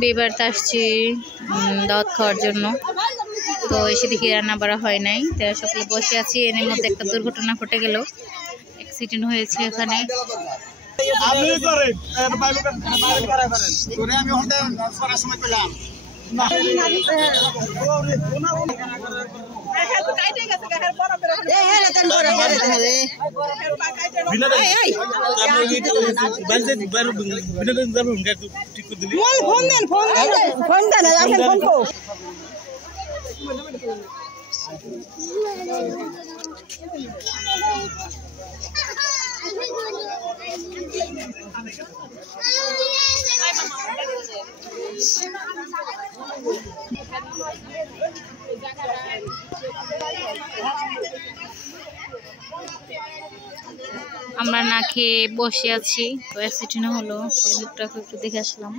বিয়ে বাড়িতে আসছি দাওয়াত খাওয়ার জন্য। তো এসে দেখি রান্না বাড়া হয় নাই, তো সকালে বসে আছি। এর মধ্যে একটা দুর্ঘটনা ঘটে গেল, অ্যাক্সিডেন্ট হয়েছে এখানে। আমরা না খেয়ে বসে আছি, তো অ্যাক্সিডেন্ট হলো। সেই লোকটাকে একটু দেখে আসলাম।